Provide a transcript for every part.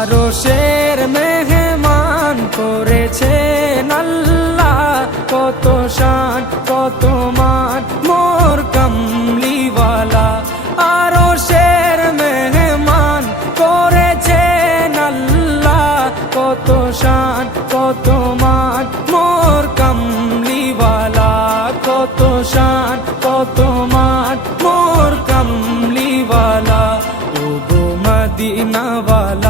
আরও শের মেহমান করেছে নাল্লা কত শান, কত মান, মোর কমলিওয়ালা। আরও শের মেহমান করেছে নাল্লা কত শান, কত মান, মোর কমলিওয়ালা। কত শান, কত মান, মোর কমলিওয়ালা। ও গো মদিনাওয়ালা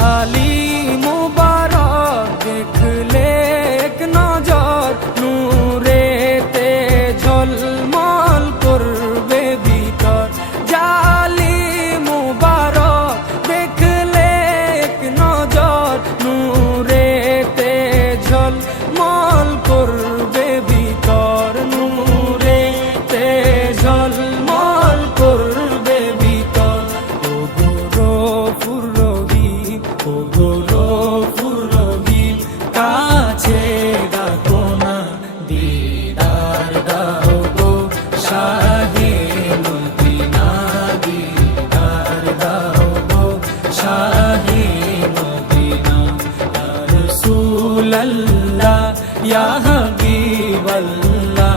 জালি মুবারক ரசூலல்லா யா ஹபீபல்லா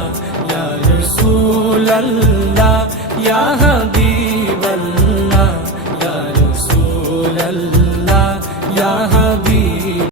யா ரசூலல்லா யா ஹபீபல்லா யா ரசூலல்லா யா ஹபீப்